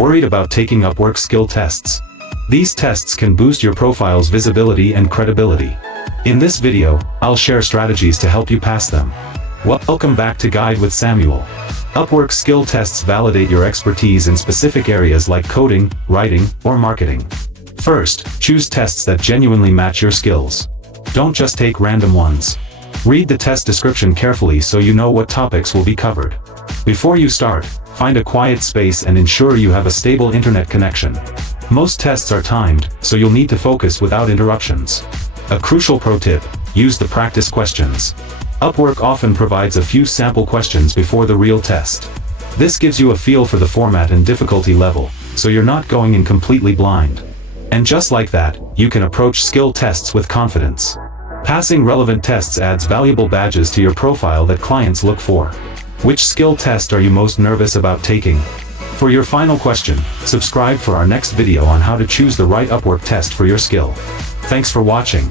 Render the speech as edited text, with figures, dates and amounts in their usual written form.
Worried about taking Upwork skill tests? These tests can boost your profile's visibility and credibility. In this video, I'll share strategies to help you pass them. Welcome back to Guide with Samuel. Upwork skill tests validate your expertise in specific areas like coding, writing, or marketing. First, choose tests that genuinely match your skills. Don't just take random ones. Read the test description carefully so you know what topics will be covered. Before you start, find a quiet space and ensure you have a stable internet connection. Most tests are timed, so you'll need to focus without interruptions. A crucial pro tip: use the practice questions. Upwork often provides a few sample questions before the real test. This gives you a feel for the format and difficulty level, so you're not going in completely blind. And just like that, you can approach skill tests with confidence. Passing relevant tests adds valuable badges to your profile that clients look for. Which skill test are you most nervous about taking? For your final question, subscribe for our next video on how to choose the right Upwork test for your skill. Thanks for watching.